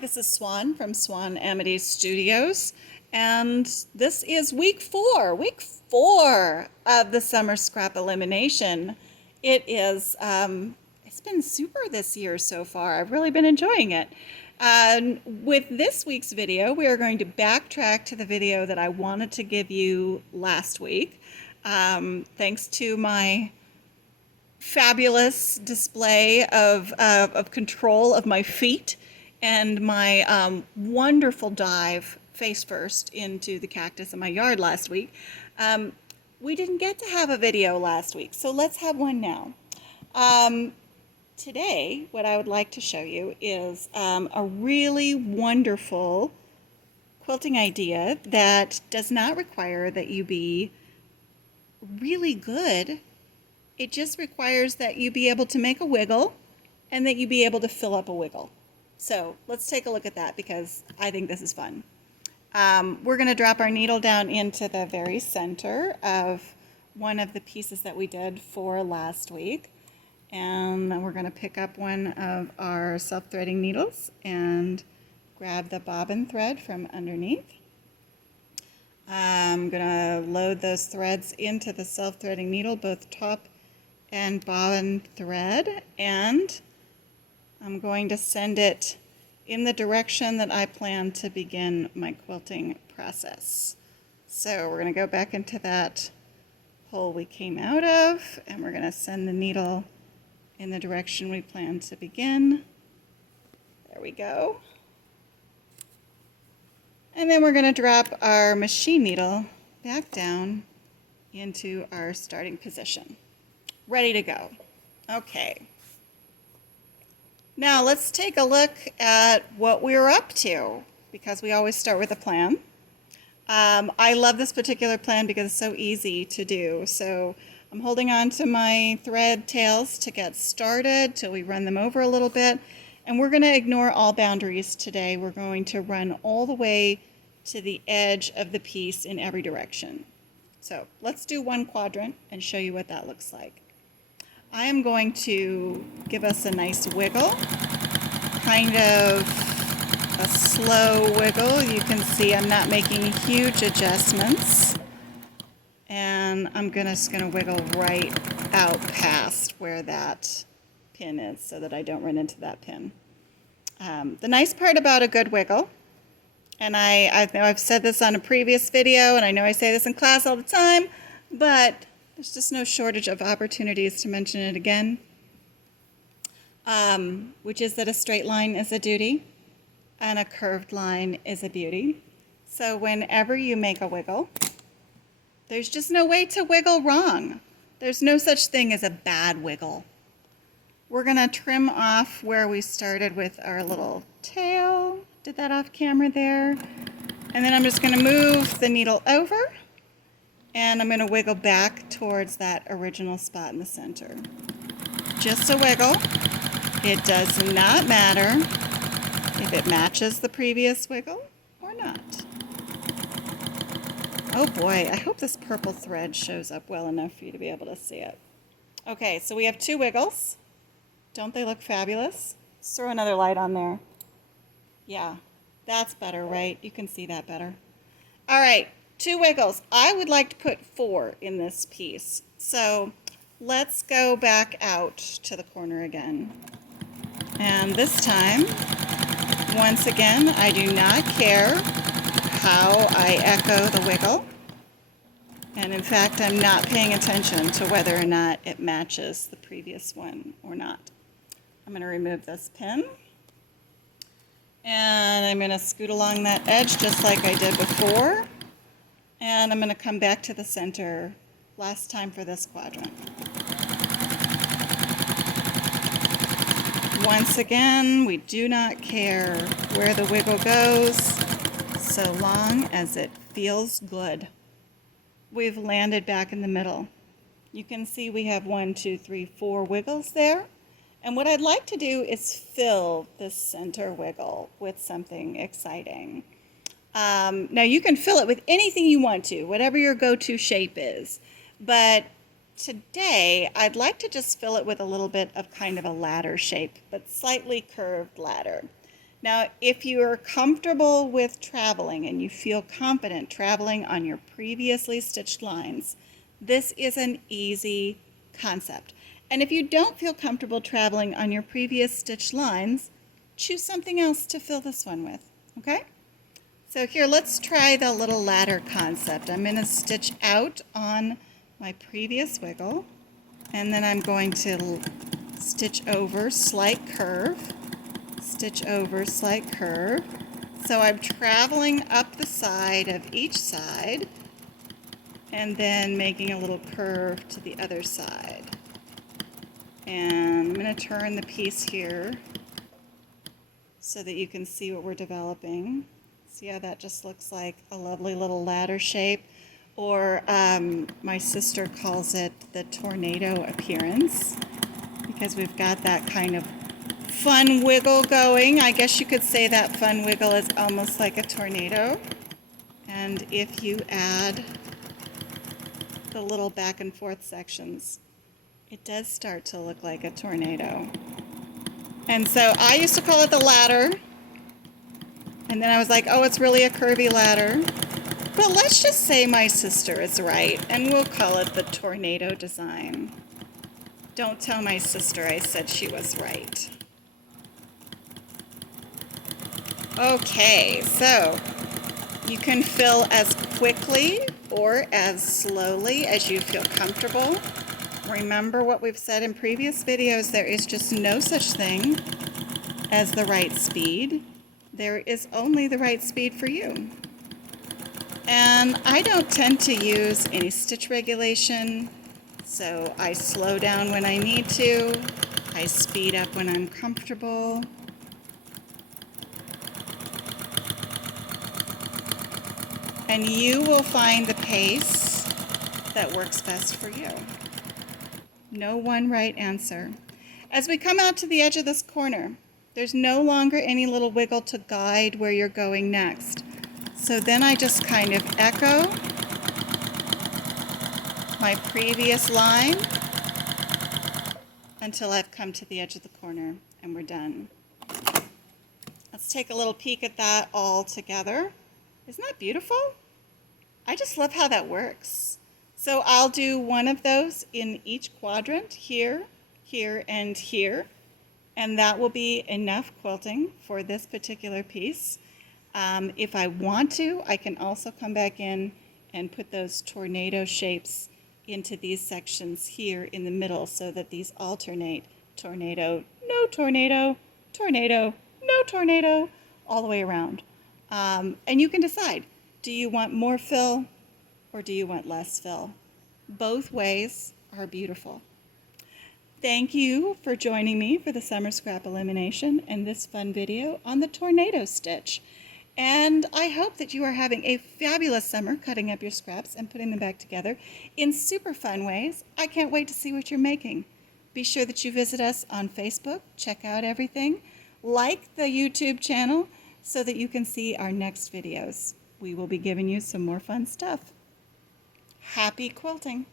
This is Swan from Swan Amity Studios, and this is week four of the summer scrap elimination. It's been super this year so far. I've really been enjoying it. With this week's video, we are going to backtrack to the video that I wanted to give you last week. Thanks to my fabulous display of control of my feet and my wonderful dive face first into the cactus in my yard last week. We didn't get to have a video last week, so let's have one now. Today, what I would like to show you is a really wonderful quilting idea that does not require that you be really good. It just requires that you be able to make a wiggle and that you be able to fill up a wiggle. So let's take a look at that because I think this is fun. We're going to drop our needle down into the very center of one of the pieces that we did for last week. And then we're going to pick up one of our self-threading needles and grab the bobbin thread from underneath. I'm going to load those threads into the self-threading needle, both top and bobbin thread, and I'm going to send it in the direction that I plan to begin my quilting process. So we're going to go back into that hole we came out of, and we're going to send the needle in the direction we plan to begin. There we go. And then we're going to drop our machine needle back down into our starting position. Ready to go. Okay. Now let's take a look at what we're up to, because we always start with a plan. I love this particular plan because it's so easy to do. So I'm holding on to my thread tails to get started till we run them over a little bit. And we're going to ignore all boundaries today. We're going to run all the way to the edge of the piece in every direction. So let's do one quadrant and show you what that looks like. I am going to give us a nice wiggle, kind of a slow wiggle. You can see I'm not making huge adjustments. And I'm just going to wiggle right out past where that pin is so that I don't run into that pin. The nice part about a good wiggle, and I know I've said this on a previous video, and I know I say this in class all the time, but there's just no shortage of opportunities to mention it again, which is that a straight line is a duty and a curved line is a beauty. So whenever you make a wiggle, there's just no way to wiggle wrong. There's no such thing as a bad wiggle. We're going to trim off where we started with our little tail. Did that off camera there. And then I'm just going to move the needle over. And I'm going to wiggle back towards that original spot in the center. Just a wiggle. It does not matter if it matches the previous wiggle or not. Oh boy, I hope this purple thread shows up well enough for you to be able to see it. Okay, so we have two wiggles. Don't they look fabulous? Let's throw another light on there. Yeah, that's better, right? You can see that better. All right. Two wiggles. I would like to put 4 in this piece. So let's go back out to the corner again. And this time, once again, I do not care how I echo the wiggle. And in fact, I'm not paying attention to whether or not it matches the previous one or not. I'm going to remove this pin. And I'm going to scoot along that edge just like I did before. And I'm going to come back to the center last time for this quadrant. Once again, we do not care where the wiggle goes, so long as it feels good. We've landed back in the middle. You can see we have 1, 2, 3, 4 wiggles there. And what I'd like to do is fill this center wiggle with something exciting. Now you can fill it with anything you want to, whatever your go-to shape is. But today I'd like to just fill it with a little bit of kind of a ladder shape, but slightly curved ladder. Now, if you are comfortable with traveling and you feel confident traveling on your previously stitched lines, this is an easy concept. And if you don't feel comfortable traveling on your previous stitched lines, choose something else to fill this one with, okay? So here, let's try the little ladder concept. I'm going to stitch out on my previous wiggle, and then I'm going to stitch over, slight curve, stitch over, slight curve. So I'm traveling up the side of each side and then making a little curve to the other side. And I'm going to turn the piece here so that you can see what we're developing. See how that just looks like a lovely little ladder shape? Or my sister calls it the tornado appearance, because we've got that kind of fun wiggle going. I guess you could say that fun wiggle is almost like a tornado. And if you add the little back and forth sections, it does start to look like a tornado. And so I used to call it the ladder, and then I was like, oh, it's really a curvy ladder. But let's just say my sister is right, and we'll call it the tornado design. Don't tell my sister I said she was right. Okay, so you can fill as quickly or as slowly as you feel comfortable. Remember what we've said in previous videos, there is just no such thing as the right speed. There is only the right speed for you. And I don't tend to use any stitch regulation, so I slow down when I need to. I speed up when I'm comfortable. And you will find the pace that works best for you. No one right answer. As we come out to the edge of this corner, there's no longer any little wiggle to guide where you're going next. So then I just kind of echo my previous line until I've come to the edge of the corner and we're done. Let's take a little peek at that all together. Isn't that beautiful? I just love how that works. So I'll do one of those in each quadrant, here, here, and here. And that will be enough quilting for this particular piece. If I want to, I can also come back in and put those tornado shapes into these sections here in the middle so that these alternate tornado, no tornado, tornado, no tornado, all the way around. And you can decide, do you want more fill or do you want less fill? Both ways are beautiful. Thank you for joining me for the summer scrap elimination and this fun video on the tornado stitch. And I hope that you are having a fabulous summer cutting up your scraps and putting them back together in super fun ways. I can't wait to see what you're making. Be sure that you visit us on Facebook, check out everything, like the YouTube channel so that you can see our next videos. We will be giving you some more fun stuff. Happy quilting!